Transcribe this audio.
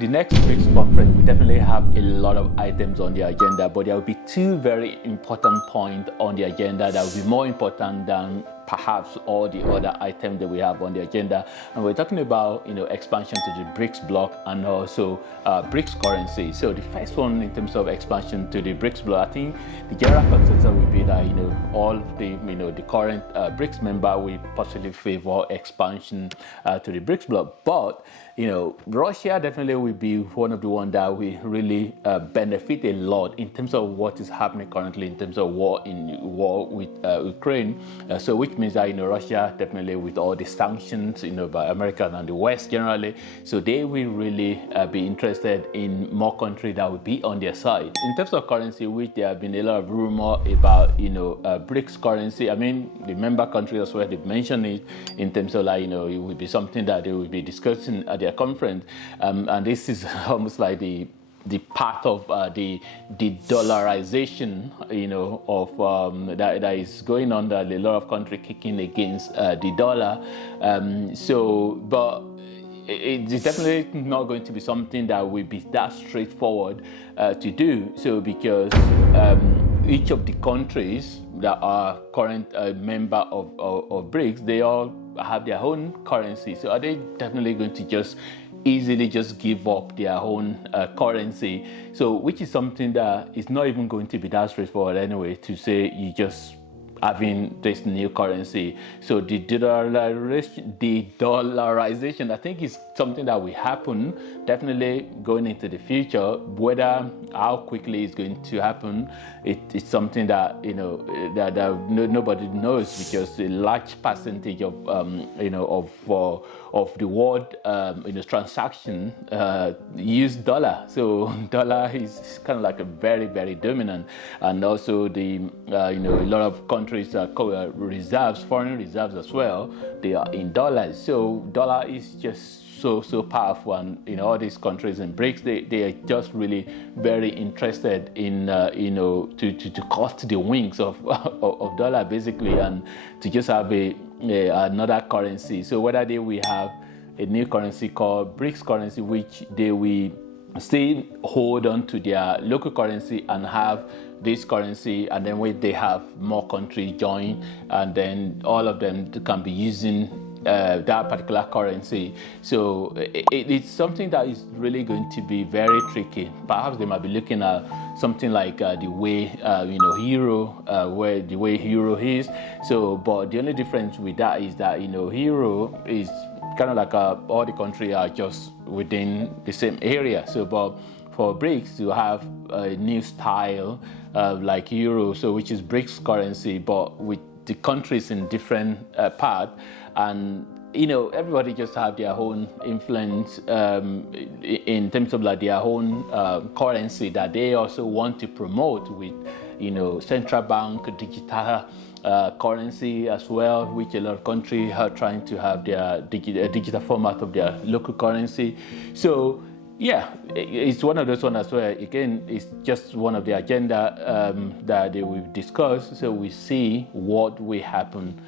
The next BRICS conference, we definitely have a lot of items on the agenda, but there will be two very important points on the agenda that will be more important than perhaps all the other items that we have on the agenda. And we're talking about, expansion to the BRICS bloc and also BRICS currency. So the first one, in terms of expansion to the BRICS bloc, I think the general consensus will be that, all the current BRICS member will possibly favor expansion to the BRICS bloc. But Russia definitely will be one of the ones that will really benefit a lot in terms of what is happening currently in terms of war with Ukraine. So which means that Russia definitely, with all the sanctions by America and the West generally, so they will really be interested in more countries that will be on their side. In terms of currency, which there have been a lot of rumor about BRICS currency. I mean, the member countries as well, they've mentioned it in terms of it will be something that they will be discussing at their conference, and this is almost like the part of the dollarization, of that is going on. That a lot of countries kicking against the dollar. But it's definitely not going to be something that will be that straightforward to do. So because each of the countries that are current member of BRICS, they all have their own currency. So are they definitely going to just easily just give up their own currency? So which is something that is not even going to be that straightforward anyway, to say you just having this new currency. So the dollarization, I think, is something that will happen definitely going into the future. Whether how quickly it's going to happen, it's something that nobody knows, because a large percentage of the world transaction use dollar. So dollar is kind of like a very, very dominant, and also a lot of countries reserves, foreign reserves as well, they are in dollars. So dollar is just so powerful, and all these countries in BRICS, they are just really very interested in to cut the wings of dollar basically, and to just have another currency. So whether they will have a new currency called BRICS currency, which they will still hold on to their local currency and have this currency, and then when they have more countries join, and then all of them can be using that particular currency. So it's something that is really going to be very tricky. Perhaps they might be looking at something like the way euro, where the way euro is. So, but the only difference with that is that euro is kind of like all the countries are just within the same area. So, but for BRICS, you have a new style like euro, so which is BRICS currency, but with the countries in different parts, and everybody just have their own influence in terms of like their own currency that they also want to promote with central bank digital currency as well, which a lot of countries are trying to have their digital format of their local currency. So yeah, it's one of those ones as well. Again, it's just one of the agenda that they will discuss. So we see what will happen